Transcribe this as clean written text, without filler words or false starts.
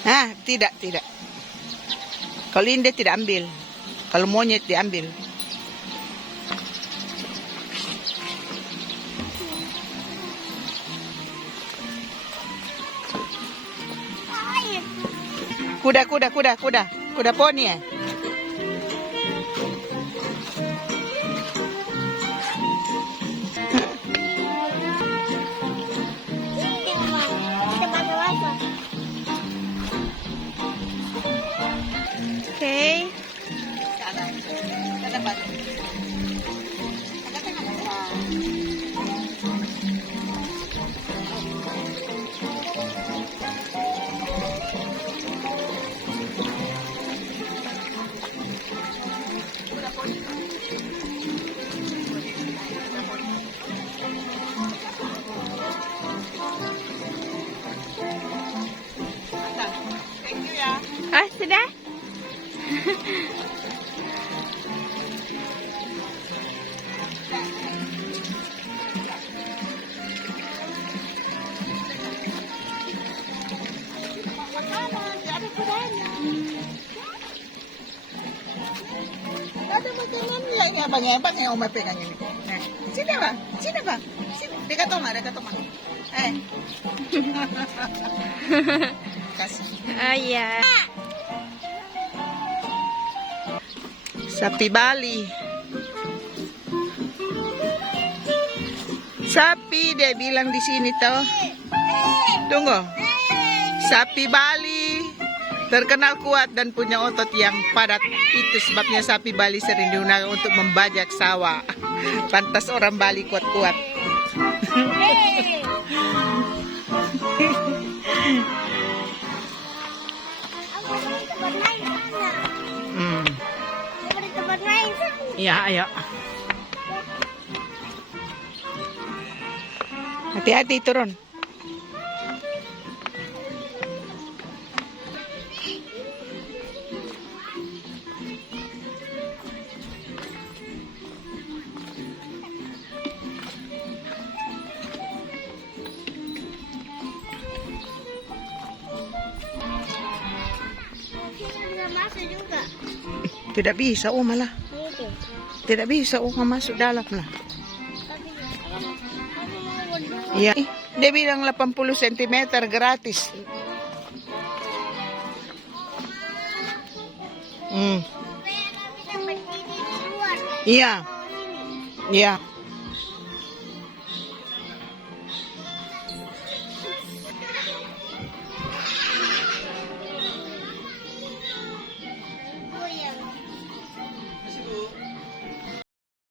Ah, tidak, tidak. Kalau ini dia tidak ambil. Kalau monyet diambil. Kuda, kuda, kuda, kuda. Kuda poni ya. Okay. Ah, sudah? Ada makanan yang abang-abang yang Oma pegang ini. Nah, sini bang, sini bang, sini. Dekat Oma, dekat Oma. Kasih. Ah ya. Sapi Bali. Sapi dia bilang di sini toh. Tunggu. Sapi Bali terkenal kuat dan punya otot yang padat. Itu sebabnya sapi Bali sering digunakan untuk membajak sawah. Pantas orang Bali kuat-kuat. Ya, ayo. Hati-hati turun. Juga. Tidak bisa, oh malah. Tidak bisa, oh masuk dalam lah. Iya, dia bilang 80 cm gratis. Iya. Iya.